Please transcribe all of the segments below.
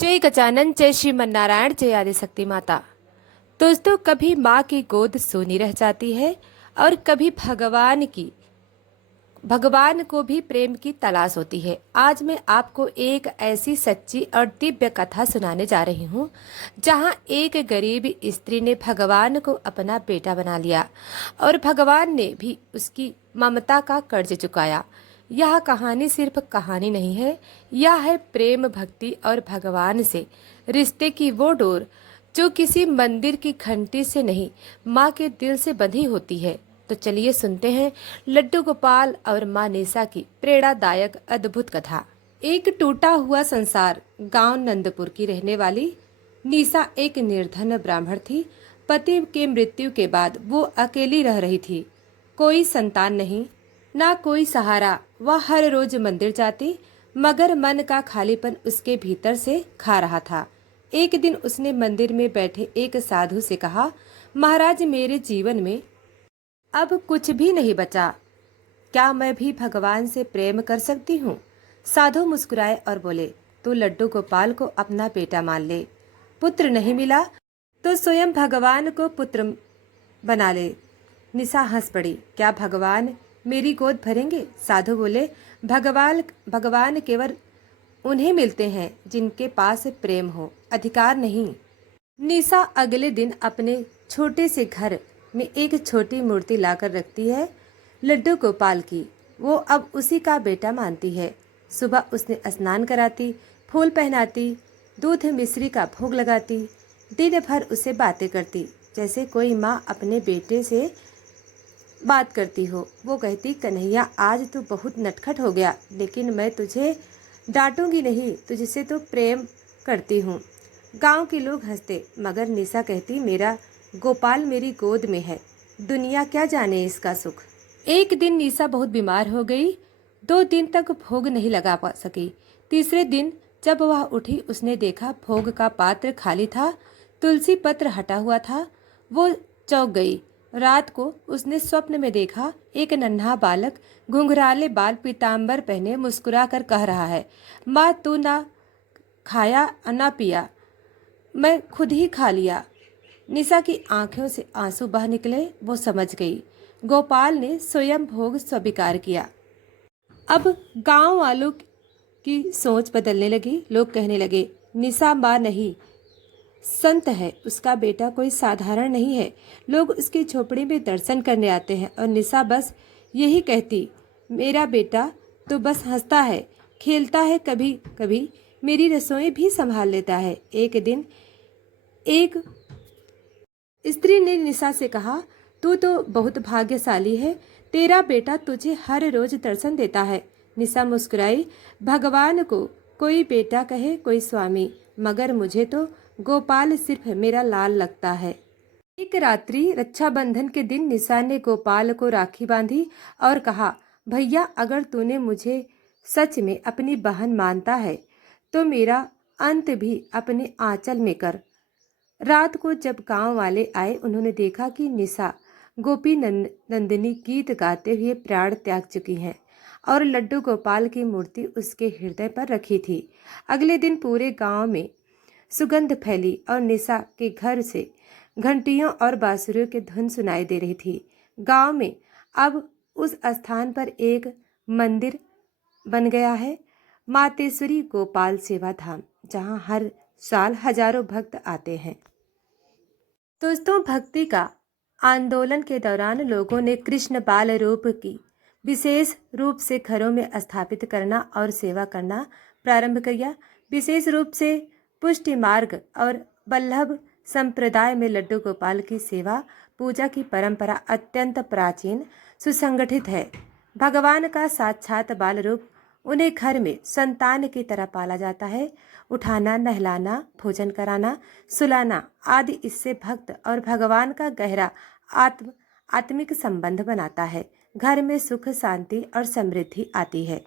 जय गजानन, जय श्रीमन्नारायण, जय आदिशक्ति माता। दोस्तों, कभी माँ की गोद सोनी रह जाती है और कभी भगवान को भी प्रेम की तलाश होती है। आज मैं आपको एक ऐसी सच्ची और दिव्य कथा सुनाने जा रही हूँ जहाँ एक गरीब स्त्री ने भगवान को अपना बेटा बना लिया और भगवान ने भी उसकी ममता का कर्ज चुकाया। यह कहानी सिर्फ कहानी नहीं है, यह है प्रेम, भक्ति और भगवान से रिश्ते की वो डोर जो किसी मंदिर की घंटी से नहीं, माँ के दिल से बंधी होती है। तो चलिए सुनते हैं लड्डू गोपाल और माँ नेसा की प्रेरणादायक अद्भुत कथा। एक टूटा हुआ संसार। गांव नंदपुर की रहने वाली निशा एक निर्धन ब्राह्मण थी। पति के मृत्यु के बाद वो अकेली रह रही थी। कोई संतान नहीं, ना कोई सहारा। वह हर रोज मंदिर जाती, मगर मन का खालीपन उसके भीतर से खा रहा था। एक दिन उसने मंदिर में बैठे एक साधु से कहा, महाराज, मेरे जीवन में अब कुछ भी नहीं बचा, क्या मैं भी भगवान से प्रेम कर सकती हूँ? साधु मुस्कुराए और बोले, तू लड्डू गोपाल को अपना बेटा मान ले। पुत्र नहीं मिला तो स्वयं भगवान को पुत्र बना ले। निशा हंस पड़ी, क्या भगवान मेरी गोद भरेंगे? साधु बोले, भगवान केवल उन्हें मिलते हैं जिनके पास प्रेम हो, अधिकार नहीं। निशा अगले दिन अपने छोटे से घर में एक छोटी मूर्ति लाकर रखती है, लड्डू गोपाल की। वो अब उसी का बेटा मानती है। सुबह उसने स्नान कराती, फूल पहनाती, दूध मिश्री का भोग लगाती, दिन भर उससे बातें करती जैसे कोई माँ अपने बेटे से बात करती हो। वो कहती, कन्हैया, आज तू बहुत नटखट हो गया, लेकिन मैं तुझे डांटूंगी नहीं, तुझसे तो प्रेम करती हूँ। गांव के लोग हंसते, मगर निशा कहती, मेरा गोपाल मेरी गोद में है, दुनिया क्या जाने इसका सुख। एक दिन निशा बहुत बीमार हो गई। 2 दिन तक भोग नहीं लगा पा सकी। तीसरे दिन जब वह उठी, उसने देखा भोग का पात्र खाली था, तुलसी पत्र हटा हुआ था। वो चौंक गई। रात को उसने स्वप्न में देखा, एक नन्हा बालक घुंघराले बाल, पीताम्बर पहने, मुस्कुरा कर कह रहा है, माँ, तू ना खाया ना पिया, मैं खुद ही खा लिया। निशा की आंखों से आंसू बह निकले। वो समझ गई, गोपाल ने स्वयं भोग स्वीकार किया। अब गांव वालों की सोच बदलने लगी। लोग कहने लगे, निशा माँ नहीं, संत है, उसका बेटा कोई साधारण नहीं है। लोग उसकी झोपड़ी में दर्शन करने आते हैं और निशा बस यही कहती, मेरा बेटा तो बस हंसता है, खेलता है, कभी कभी मेरी रसोई भी संभाल लेता है। एक दिन एक स्त्री ने निशा से कहा, तू तो बहुत भाग्यशाली है, तेरा बेटा तुझे हर रोज दर्शन देता है। निशा मुस्कुराई, भगवान को कोई बेटा कहे, कोई स्वामी, मगर मुझे तो गोपाल सिर्फ मेरा लाल लगता है। एक रात्रि रक्षाबंधन के दिन निशा ने गोपाल को राखी बांधी और कहा, भैया, अगर तूने मुझे सच में अपनी बहन मानता है तो मेरा अंत भी अपने आंचल में कर। रात को जब गांव वाले आए, उन्होंने देखा कि निशा गोपी नंदिनी गीत गाते हुए प्राण त्याग चुकी हैं और लड्डू गोपाल की मूर्ति उसके हृदय पर रखी थी। अगले दिन पूरे गांव में सुगंध फैली और निशा के घर से घंटियों और बांसुरियों की धुन सुनाई दे रही थी। गांव में अब उस स्थान पर एक मंदिर बन गया है, मातेश्वरी गोपाल सेवा धाम, जहां हर साल हजारों भक्त आते हैं। दोस्तों, भक्ति का आंदोलन के दौरान लोगों ने कृष्ण बाल रूप की विशेष रूप से घरों में स्थापित करना और सेवा करना प्रारंभ किया। विशेष रूप से पुष्टि मार्ग और वल्लभ संप्रदाय में लड्डू गोपाल की सेवा पूजा की परंपरा अत्यंत प्राचीन सुसंगठित है। भगवान का साक्षात बाल रूप, उन्हें घर में संतान की तरह पाला जाता है। उठाना, नहलाना, भोजन कराना, सुलाना आदि इससे भक्त और भगवान का गहरा आत्मिक संबंध बनाता है। घर में सुख, शांति और समृद्धि आती है।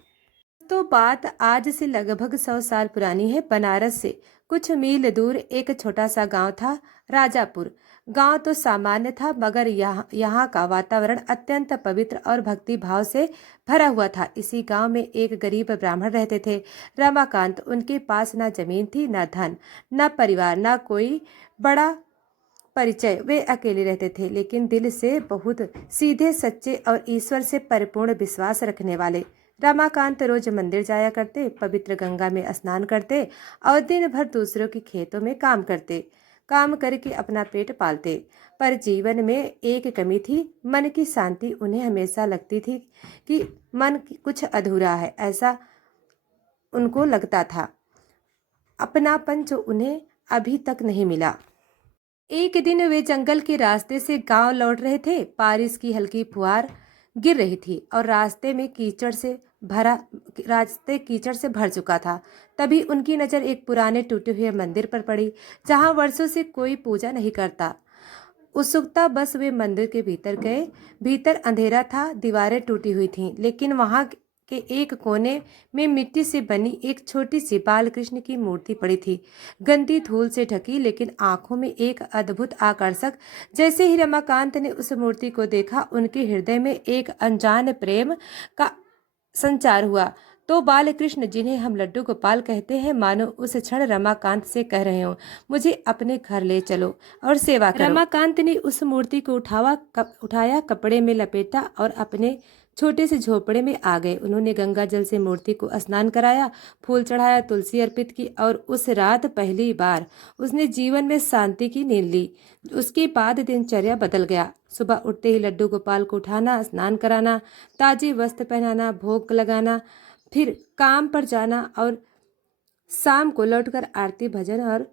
तो बात आज से लगभग 100 साल पुरानी है। बनारस से कुछ मील दूर एक छोटा सा गांव था, राजापुर। गांव तो सामान्य था, मगर यहाँ का वातावरण अत्यंत पवित्र और भक्ति भाव से भरा हुआ था। इसी गांव में एक गरीब ब्राह्मण रहते थे, रमाकांत। उनके पास न जमीन थी, न धन, न परिवार, न कोई बड़ा परिचय। वे अकेले रहते थे, लेकिन दिल से बहुत सीधे, सच्चे और ईश्वर से परिपूर्ण विश्वास रखने वाले। रमाकांत रोज मंदिर जाया करते, पवित्र गंगा में स्नान करते और दिन भर दूसरों के खेतों में काम करके अपना पेट पालते। पर जीवन में एक कमी थी, मन की शांति। उन्हें हमेशा लगती थी कि मन कुछ अधूरा है, ऐसा उनको लगता था। अपनापन जो उन्हें अभी तक नहीं मिला। एक दिन वे जंगल के रास्ते से गांव लौट रहे थे। बारिश की हल्की फुहार गिर रही थी और रास्ते कीचड़ से भर चुका था। तभी उनकी नज़र एक पुराने टूटे हुए मंदिर पर पड़ी, जहां वर्षों से कोई पूजा नहीं करता। उत्सुकता बस वे मंदिर के भीतर गए। भीतर अंधेरा था, दीवारें टूटी हुई थीं, लेकिन वहां के एक कोने में मिट्टी से बनी एक छोटी सी बाल कृष्ण की मूर्ति पड़ी थी, गंदी धूल से ढकी, लेकिन आंखों में एक अद्भुत आकर्षक। जैसे ही रमाकांत ने उस मूर्ति को देखा, उनके हृदय में एक अनजान प्रेम का संचार हुआ। तो बाल कृष्ण, जिन्हें हम लड्डू गोपाल कहते हैं, मानो उस क्षण रमाकांत से कह रहे हो, मुझे अपने घर ले चलो और सेवा करो। रमाकांत ने उस मूर्ति को उठाया, कपड़े में लपेटा और अपने छोटे से झोपड़े में आ गए। उन्होंने गंगा जल से मूर्ति को स्नान कराया, फूल चढ़ाया, तुलसी अर्पित की और उस रात पहली बार उसने जीवन में शांति की नींद ली। उसके बाद दिनचर्या बदल गया। सुबह उठते ही लड्डू गोपाल को उठाना, स्नान कराना, ताजे वस्त्र पहनाना, भोग लगाना, फिर काम पर जाना और शाम को लौटकर आरती, भजन और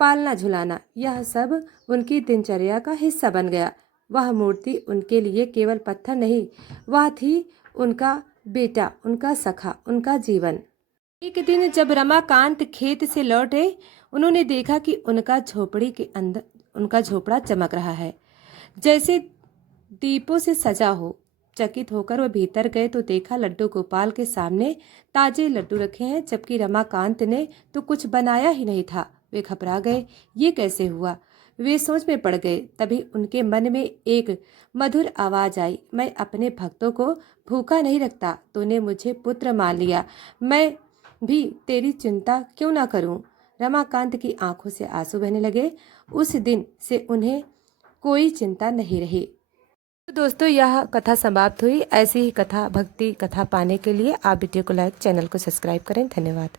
पालना झुलाना, यह सब उनकी दिनचर्या का हिस्सा बन गया। वह मूर्ति उनके लिए केवल पत्थर नहीं, वह थी उनका बेटा, उनका सखा, उनका जीवन। एक दिन जब रमाकांत खेत से लौटे, उन्होंने देखा कि उनका झोपड़ा चमक रहा है, जैसे दीपों से सजा हो। चकित होकर वह भीतर गए तो देखा लड्डू गोपाल के सामने ताजे लड्डू रखे हैं, जबकि रमाकांत ने तो कुछ बनाया ही नहीं था। वे घबरा गए, ये कैसे हुआ? वे सोच में पड़ गए। तभी उनके मन में एक मधुर आवाज आई, मैं अपने भक्तों को भूखा नहीं रखता। तूने मुझे पुत्र मान लिया, मैं भी तेरी चिंता क्यों ना करूं? रमाकांत की आंखों से आंसू बहने लगे। उस दिन से उन्हें कोई चिंता नहीं रही। तो दोस्तों, यह कथा समाप्त हुई। ऐसी ही कथा, भक्ति कथा पाने के लिए आप वीडियो को लाइक, चैनल को सब्सक्राइब करें। धन्यवाद।